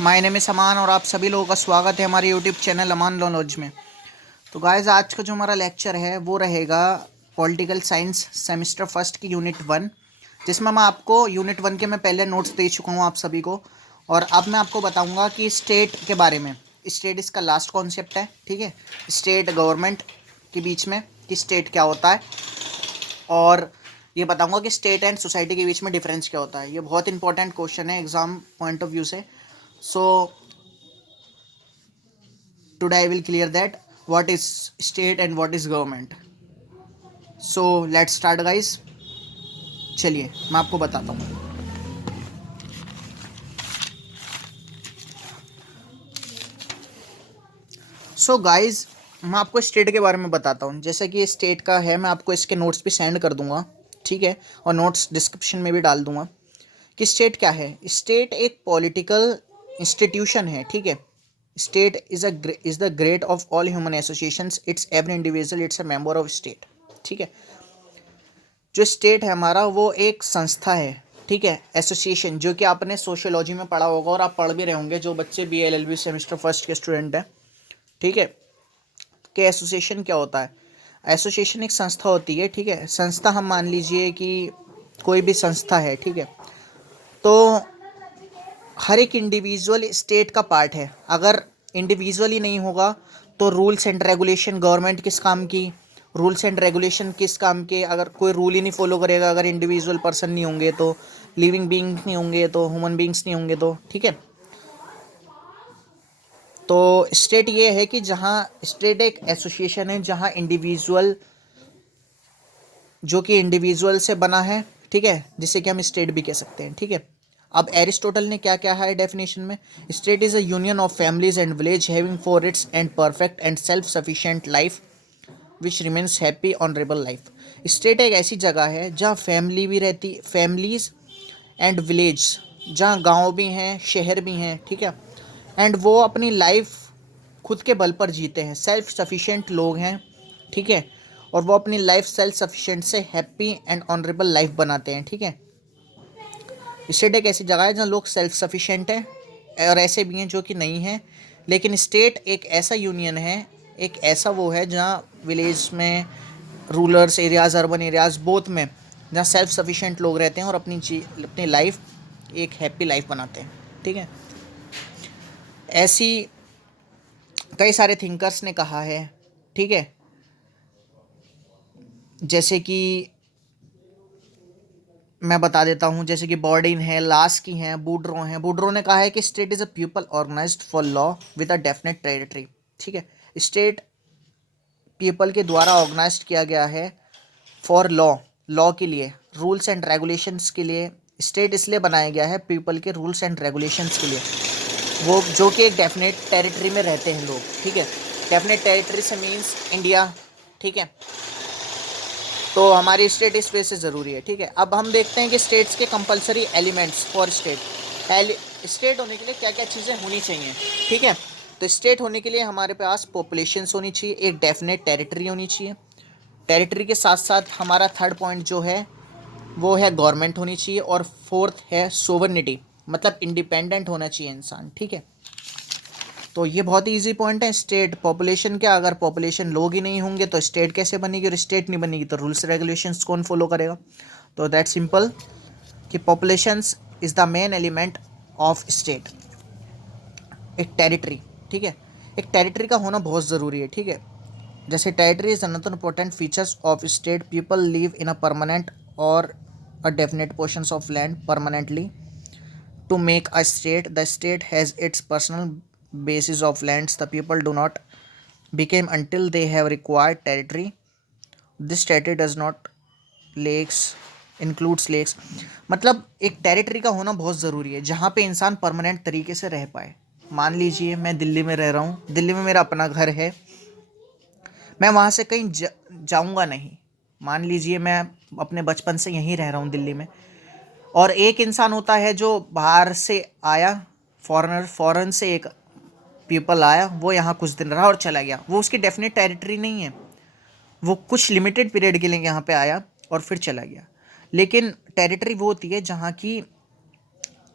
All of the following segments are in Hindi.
माय नेम इज़ अमान और आप सभी लोगों का स्वागत है हमारे यूट्यूब चैनल अमान नॉलेज में। तो गाइस आज का जो हमारा लेक्चर है वो रहेगा पॉलिटिकल साइंस सेमेस्टर फर्स्ट की यूनिट वन, जिसमें मैं आपको यूनिट वन के मैं पहले नोट्स दे चुका हूँ आप सभी को। और अब मैं आपको बताऊँगा कि स्टेट के बारे में। स्टेट इसका लास्ट कॉन्सेप्ट है, ठीक है। स्टेट गवर्नमेंट के बीच में कि स्टेट क्या होता है, और ये बताऊंगा कि स्टेट एंड सोसाइटी के बीच में डिफरेंस क्या होता है। ये बहुत इंपॉर्टेंट क्वेश्चन है एग्जाम पॉइंट ऑफ व्यू से। So today I will clear that what is state and what is government. So let's start guys. चलिए मैं आपको बताता हूँ। सो गाइज मैं आपको स्टेट के बारे में बताता हूँ। जैसे कि स्टेट का है, मैं आपको इसके नोट्स भी सेंड कर दूंगा, ठीक है, और नोट्स डिस्क्रिप्शन में भी डाल दूंगा कि स्टेट क्या है। स्टेट एक पॉलिटिकल इंस्टीट्यूशन है, ठीक है। State is the great of all human associations, it's every individual, it's a member of state, ठीक है। जो स्टेट है हमारा वो एक संस्था है, ठीक है, एसोसिएशन, जो कि आपने सोशियोलॉजी में पढ़ा होगा और आप पढ़ भी रहे होंगे जो बच्चे BA-LLB सेमेस्टर फर्स्ट के स्टूडेंट हैं, ठीक है। कि एसोसिएशन क्या होता है। एसोसिएशन एक संस्था होती है, ठीक है। संस्था हम मान लीजिए कि कोई भी संस्था है, ठीक है, तो हर एक इंडिविजुअल स्टेट का पार्ट है। अगर इंडिविजुअल ही नहीं होगा तो रूल्स एंड रेगुलेशन गवर्नमेंट किस काम की, रूल्स एंड रेगुलेशन किस काम के, अगर कोई रूल ही नहीं फॉलो करेगा, अगर इंडिविजुअल पर्सन नहीं होंगे तो, लिविंग बींग्स नहीं होंगे तो, ह्यूमन बींग्स नहीं होंगे तो, ठीक है। तो स्टेट ये है कि जहाँ स्टेट एक एसोसिएशन है जहाँ इंडिविजुअल, जो कि इंडिविजुअल से बना है, ठीक है, जिसे कि हम स्टेट भी कह सकते हैं, ठीक है। अब एरिस्टोटल ने क्या क्या है डेफिनेशन में, state is a union of families and village having for its and perfect and self sufficient life which remains happy honourable life. State एक ऐसी जगह है जहाँ फैमिली भी रहती, फैमिलीज एंड विलेज, जहाँ गांव भी हैं शहर भी हैं, ठीक है, एंड वो अपनी लाइफ खुद के बल पर जीते हैं, सेल्फ सफिशिएंट लोग हैं, ठीक है, और वो अपनी लाइफ सेल्फ सफिशिएंट से हैप्पी एंड ऑनरेबल लाइफ बनाते हैं, ठीक है। स्टेट एक ऐसी जगह है जहाँ लोग सेल्फ सफिशिएंट हैं और ऐसे भी हैं जो कि नहीं हैं, लेकिन स्टेट एक ऐसा यूनियन है, एक ऐसा वो है जहाँ विलेज में, rulers areas, urban areas both में, जहाँ सेल्फ सफिशिएंट लोग रहते हैं और अपनी लाइफ एक हैप्पी लाइफ बनाते हैं, ठीक है। ऐसी कई सारे थिंकर्स ने कहा है, ठीक है, जैसे कि मैं बता देता हूँ, जैसे कि बॉर्डिन है, लास्की हैं, बूड्रो हैं। बूड्रो ने कहा है कि state is a people organised for law with a definite territory, ठीक है। स्टेट पीपल के द्वारा ऑर्गेनाइज्ड किया गया है फॉर लॉ, लॉ के लिए, रूल्स एंड रेगुलेशंस के लिए। स्टेट इसलिए बनाया गया है पीपल के रूल्स एंड रेगुलेशंस के लिए, वो जो कि एक डेफिनेट टेरिटरी में रहते हैं लोग, ठीक है। डेफिनेट टेरिटरी से मीन्स इंडिया, ठीक है। तो हमारी स्टेट इस वजह से ज़रूरी है, ठीक है। अब हम देखते हैं कि स्टेट्स के compulsory elements for state, state होने के लिए क्या क्या चीज़ें होनी चाहिए, ठीक है। तो स्टेट होने के लिए हमारे पास पॉपुलेशंस होनी चाहिए, एक डेफिनेट टेरिटरी होनी चाहिए। टेरिटरी के साथ साथ हमारा थर्ड पॉइंट जो है वो है गवर्नमेंट होनी चाहिए, और फोर्थ है सोवर्निटी, मतलब इंडिपेंडेंट होना चाहिए इंसान, ठीक है। तो ये बहुत ही ईजी पॉइंट है। स्टेट पॉपुलेशन क्या, अगर पॉपुलेशन लोग ही नहीं होंगे तो स्टेट कैसे बनेगी, और स्टेट नहीं बनेगी तो रूल्स रेगुलेशंस कौन फॉलो करेगा। तो दैट सिंपल कि populations is the main element of state, एक टेरिटरी, ठीक है। एक टेरिटरी का होना बहुत ज़रूरी है, ठीक है। जैसे territory is another important features of state, people live in a permanent और a definite portions of land permanently to make a state. The state has its personal basis of lands the people do not become until they have required territory. This territory does not lakes includes lakes, मतलब एक टेरिटरी का होना बहुत ज़रूरी है जहाँ पे इंसान परमानेंट तरीके से रह पाए। मान लीजिए मैं दिल्ली में रह रहा हूँ, दिल्ली में मेरा अपना घर है, मैं वहाँ से कहीं जाऊँगा नहीं। मान लीजिए मैं अपने बचपन से यहीं रह रहा हूँ दिल्ली में, और एक इंसान होता है जो बाहर से आया, फॉरेन से एक पीपल आया, वो यहाँ कुछ दिन रहा और चला गया, वो उसकी डेफिनेट टेरिटरी नहीं है, वो कुछ लिमिटेड पीरियड के लिए यहाँ पे आया और फिर चला गया। लेकिन टेरिटरी वो होती है जहाँ की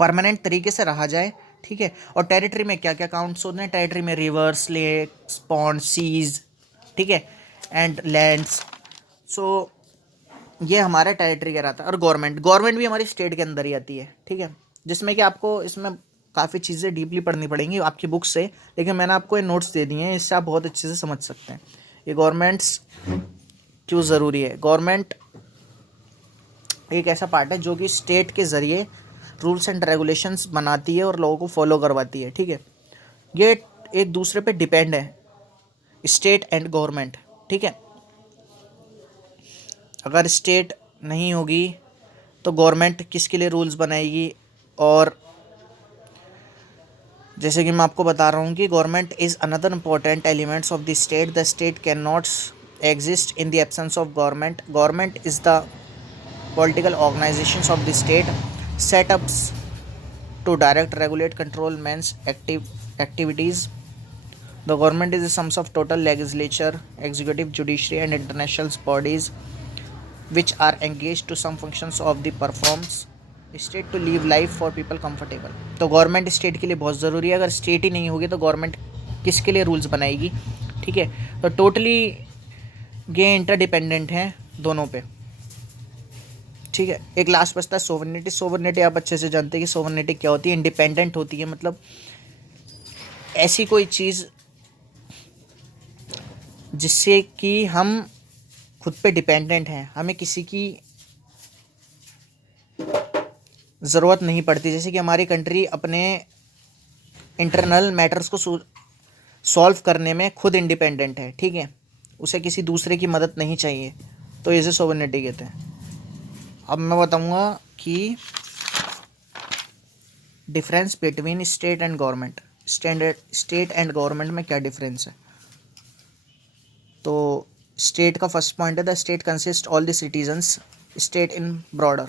परमानेंट तरीके से रहा जाए, ठीक है। और टेरिटरी में क्या क्या काउंट्स होते हैं, टेरिटरी में रिवर्स, लेक्स, पॉन्ड, सीज, ठीक है, एंड लैंड्स। सो ये हमारा टेरिटरी कहलाता है। और गवर्नमेंट, गवर्नमेंट भी हमारी स्टेट के अंदर ही आती है, ठीक है, जिसमें कि आपको इसमें काफ़ी चीज़ें डीपली पढ़नी पड़ेंगी आपकी बुक से, लेकिन मैंने आपको ये नोट्स दे दिए हैं, इससे आप बहुत अच्छे से समझ सकते हैं ये गवर्नमेंट्स क्यों ज़रूरी है। गवर्नमेंट एक ऐसा पार्ट है जो कि स्टेट के ज़रिए रूल्स एंड रेगुलेशंस बनाती है और लोगों को फॉलो करवाती है, ठीक है। ये एक दूसरे पे डिपेंड है, स्टेट एंड गवर्नमेंट, ठीक है। अगर स्टेट नहीं होगी तो गवर्नमेंट किसके लिए रूल्स बनाएगी। और जैसे कि मैं आपको बता रहा हूँ कि government is another important elements of the state can not exist in the absence of government. Government is the political organizations of the state set ups to direct, regulate, control men's activities. The government is the sum of total legislature, executive, judiciary and international bodies which are engaged to some functions of the performs state to live life for people comfortable. तो गवर्नमेंट स्टेट के लिए बहुत ज़रूरी है। अगर स्टेट ही नहीं होगी तो गवर्नमेंट किसके लिए रूल्स बनाएगी, ठीक है। तो टोटली ये इंटरडिपेंडेंट हैं दोनों पे, ठीक है। एक लास्ट बचता है सोवरेनिटी। सोवरेनिटी आप अच्छे से जानते हैं कि सोवरेनिटी क्या होती है, इंडिपेंडेंट होती है, मतलब ऐसी कोई चीज़ जिससे कि हम खुद पे डिपेंडेंट हैं, हमें किसी की ज़रूरत नहीं पड़ती। जैसे कि हमारी कंट्री अपने इंटरनल मैटर्स को सॉल्व करने में खुद इंडिपेंडेंट है, ठीक है, उसे किसी दूसरे की मदद नहीं चाहिए, तो इसे सोवरेनिटी कहते हैं। अब मैं बताऊंगा कि difference between state and government, state and government में क्या डिफरेंस है। तो स्टेट का फर्स्ट पॉइंट है the state consist all the citizens, state in broader.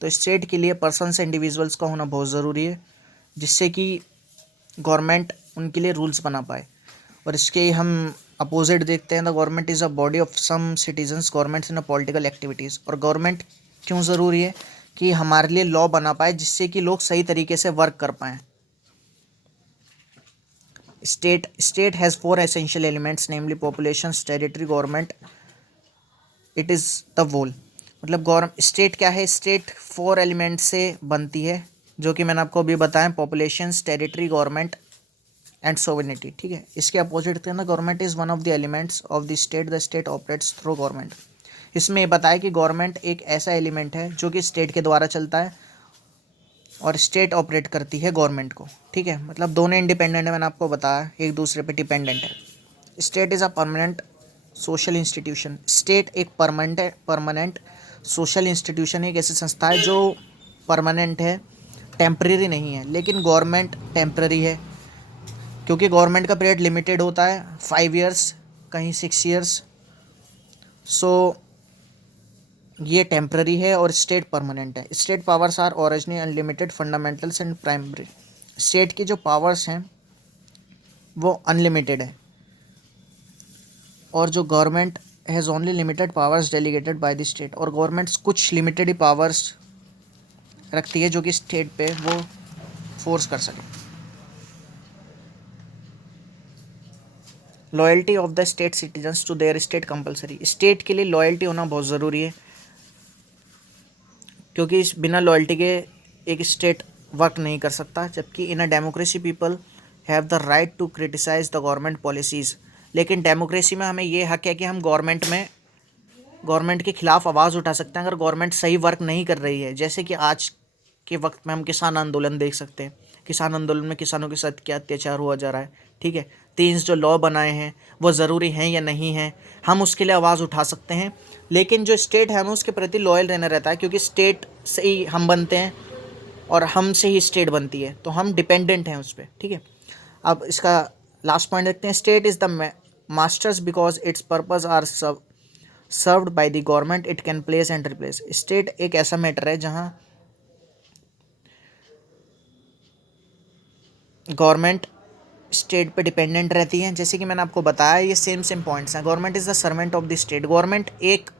तो स्टेट के लिए पर्सन्स इंडिविजुअल्स का होना बहुत ज़रूरी है, जिससे कि गवर्नमेंट उनके लिए रूल्स बना पाए। और इसके हम अपोजिट देखते हैं the government is a body of some citizens governments in a political activities. और गवर्नमेंट क्यों ज़रूरी है कि हमारे लिए लॉ बना पाए जिससे कि लोग सही तरीके से वर्क कर पाएँ। State has four essential elements namely population, territory, government, it is the whole. मतलब गवर्नमेंट स्टेट क्या है, स्टेट फोर एलिमेंट से बनती है जो कि मैंने आपको अभी बताया, population, territory, government and sovereignty, ठीक है। इसके अपोजिट थे ना, government is one of the elements of the state operates through government. इसमें ये बताया कि गवर्नमेंट एक ऐसा एलिमेंट है जो कि स्टेट के द्वारा चलता है और स्टेट ऑपरेट करती है गवर्नमेंट को, ठीक है। मतलब दोनों इंडिपेंडेंट है, मैंने आपको बताया, एक दूसरे पे डिपेंडेंट है। State is a permanent social institution. State एक परमानेंट सोशल इंस्टीट्यूशन, एक ऐसी संस्था है जो परमानेंट है, टेम्परेरी नहीं है। लेकिन गवर्नमेंट टेम्परेरी है, क्योंकि गवर्नमेंट का पीरियड लिमिटेड होता है, 5 ईयर्स, कहीं 6 ईयर्स। सो ये टेम्पररी है और स्टेट परमानेंट है। State powers are originally unlimited, fundamentals and primary. State की जो पावर्स हैं वो अनलिमिटेड है, और जो government has only limited powers delegated by the state. और गवर्नमेंट्स कुछ लिमिटेड ही पावर्स रखती है जो कि स्टेट पे वो फोर्स कर सके। Loyalty of the state citizens to their state compulsory. State के लिए लॉयल्टी होना बहुत ज़रूरी है, क्योंकि इस बिना लॉयल्टी के एक स्टेट वर्क नहीं कर सकता। जबकि in a democracy people have the right to criticise the government policies. लेकिन डेमोक्रेसी में हमें ये हक है कि हम गवर्नमेंट के खिलाफ आवाज़ उठा सकते हैं अगर गवर्नमेंट सही वर्क नहीं कर रही है। जैसे कि आज के वक्त में हम किसान आंदोलन देख सकते हैं। किसान आंदोलन में किसानों के साथ क्या अत्याचार हुआ जा रहा है, ठीक है। 3 जो लॉ बनाए हैं वो ज़रूरी हैं या नहीं हैं, हम उसके लिए आवाज़ उठा सकते हैं। लेकिन जो स्टेट है हमें उसके प्रति लॉयल रहना रहता है, क्योंकि स्टेट से ही हम बनते हैं और हमसे ही स्टेट बनती है, तो हम डिपेंडेंट हैं उस पर, ठीक है। अब इसका लास्ट पॉइंट देखते हैं। State is the masters because its purpose are served by the government, it can place and replace. State एक ऐसा मैटर है जहाँ गवर्नमेंट स्टेट पे डिपेंडेंट रहती है। जैसे कि मैंने आपको बताया, ये सेम पॉइंट्स हैं। Government is the servant of the state. Government एक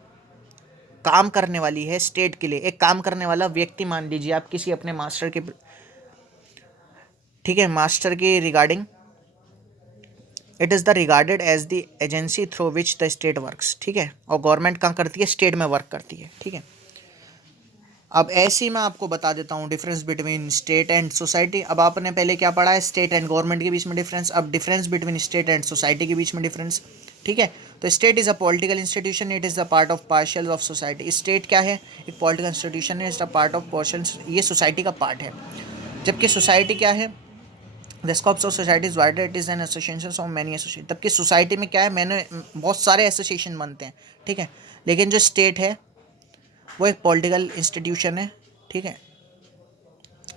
काम करने वाली है स्टेट के लिए, एक काम करने वाला व्यक्ति मान लीजिए आप किसी अपने मास्टर के, ठीक है, मास्टर की regarding it is the regarded as the agency through which the state works. ठीक है, और गवर्नमेंट कहाँ करती है, स्टेट में वर्क करती है। ठीक है, अब ऐसे ही मैं आपको बता देता हूँ difference between state and society. अब आपने पहले क्या पढ़ा है, स्टेट एंड गवर्नमेंट के बीच में डिफरेंस। अब difference between state and society के बीच में डिफरेंस। ठीक है, तो state is a political institution, it is the part of partial of society. State क्या है, एक पॉलिटिकल इंस्टीट्यूशन है, is the part of portion, ये सोसाइटी का पार्ट है। जबकि सोसाइटी क्या है, the scopes of society is wider, it is an association of many association. जबकि सोसाइटी में क्या है, मैंने बहुत सारे एसोसिएशन बनते हैं। ठीक है, लेकिन जो स्टेट है वो एक पॉलिटिकल इंस्टीट्यूशन है। ठीक है,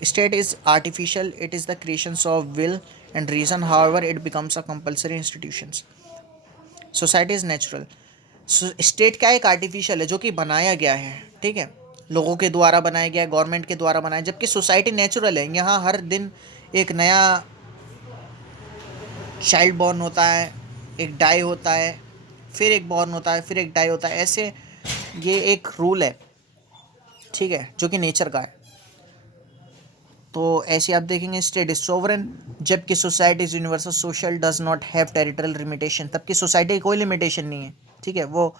state is artificial, it is the creations of will and reason, however it becomes a compulsory institutions. Society is natural. State क्या है, एक आर्टिफिशियल है जो कि बनाया गया है। ठीक है, लोगों के द्वारा बनाया गया है, गवर्नमेंट के द्वारा बनाया। जबकि सोसाइटी नेचुरल है, यहाँ हर दिन एक नया चाइल्ड बॉर्न होता है, एक डाई होता है, फिर एक बॉर्न होता है, फिर एक डाई होता है, ऐसे ये एक रूल है। ठीक है, जो कि नेचर का है। तो ऐसे आप देखेंगे स्टेट इज सोवरेन, जबकि society is universal social, does not have territorial limitation. तब की सोसाइटी की कोई लिमिटेशन नहीं है। ठीक है, वो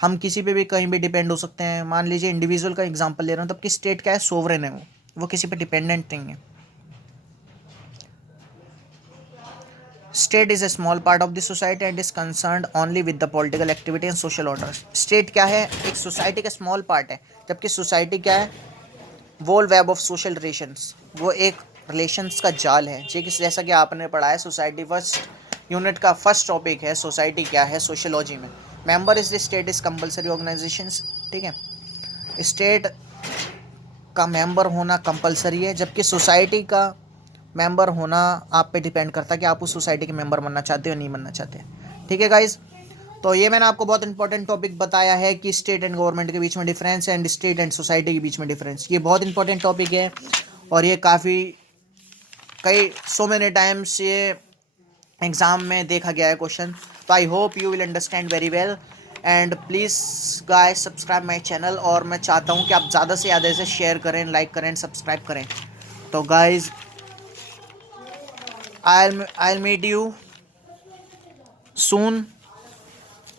हम किसी पे भी कहीं भी डिपेंड हो सकते हैं। मान लीजिए इंडिविजुअल का एग्जांपल ले रहा हूँ, तब की स्टेट क्या है, सोवरेन है, वो किसी पे डिपेंडेंट नहीं है। State is a small part of the society and is concerned only with the political activity and social order. State क्या है, एक सोसाइटी का स्मॉल पार्ट है। जबकि सोसाइटी क्या है, वोल वेब ऑफ सोशल रिलेशंस, वो एक रिलेशंस का जाल है। जैसा कि आपने पढ़ा है सोसाइटी फर्स्ट यूनिट का फर्स्ट टॉपिक है, सोसाइटी क्या है सोशियोलॉजी में। Member is the state is compulsory organisations. ठीक है, स्टेट का मेंबर होना कंपलसरी है, जबकि सोसाइटी का मेंबर होना आप पे डिपेंड करता है कि आप उस सोसाइटी के मेंबर बनना चाहते हो या नहीं बनना चाहते। ठीक है गाइज, तो ये मैंने आपको बहुत इंपॉर्टेंट टॉपिक बताया है कि स्टेट एंड गवर्नमेंट के बीच में difference and state and society के बीच में डिफरेंस। ये बहुत इंपॉर्टेंट टॉपिक है और ये काफ़ी कई सो मेनी टाइम्स ये एग्ज़ाम में देखा गया है क्वेश्चन। तो I hope you will understand very well and please guys subscribe my channel. और मैं चाहता हूँ कि आप ज़्यादा से ज़्यादा इसे शेयर करें, लाइक करें, सब्सक्राइब करें। तो guys I'll meet you soon.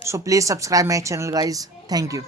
So please subscribe my channel guys. Thank you.